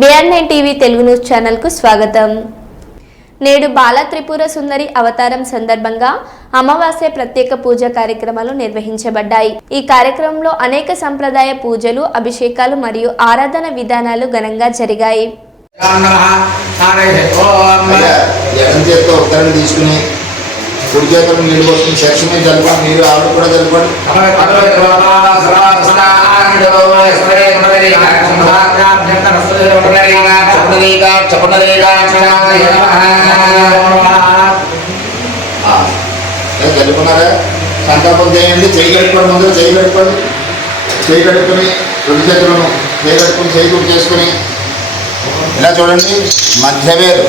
BRN TV Telugu news ఛానల్కు స్వాగతం. నేడు బాల త్రిపుర సుందరి అవతారం సందర్భంగా అమావాస్య ప్రత్యేక పూజ కార్యక్రమాలు నిర్వహించబడ్డాయి. ఈ కార్యక్రమంలో అనేక సంప్రదాయ పూజలు అభిషేకాలు మరియు ఆరాధన విధానాలు ఘనంగా జరిగాయి. కుడి చేతులు నీళ్ళు పోసుకుని శక్తి మీద జలపండి మీరు ఆవిడ కూడా జలపండి ఆ, జలుపున్నారా సంకల్పం చేయండి చేయి కట్టుకోండి ముందు చేయి కట్టుకోండి. చేయి కట్టుకుని రెండు చేతులను చేయి కట్టుకుని చేయి కుడి చేసుకుని. ఇలా చూడండి మధ్య వేరు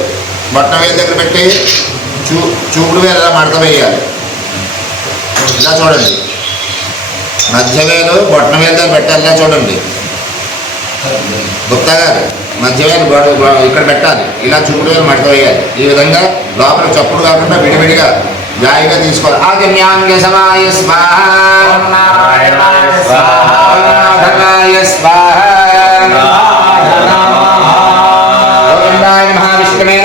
బట్టం వేరు దగ్గర పెట్టి చూ చూపుడు వేలు ఇలా మడత వేయాలి. ఇలా చూడండి. మధ్య వేలు బొట్ట వేలు దగ్గర పెట్టాలి ఇలా చూడండి. గుప్తా గారు మధ్య వేలు ఇక్కడ పెట్టాలి. ఇలా చూపుడు వేలు మడత వేయాలి. ఈ విధంగా లోపల చప్పుడు కాకుండా విడివిడిగా జాయిగా తీసుకోవాలి. ఆగమ్యాంగ సమాయ స్వాహ నారాయణ స్వాహ గోవిందాయ నమః విష్ణువే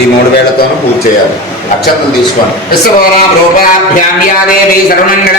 ఈ మూడు పూజ చేయాలి. అక్షంతలు తీసుకోండి. విశ్వభవనా రూపాభ్యాం యా దేవి సర్వమంగళ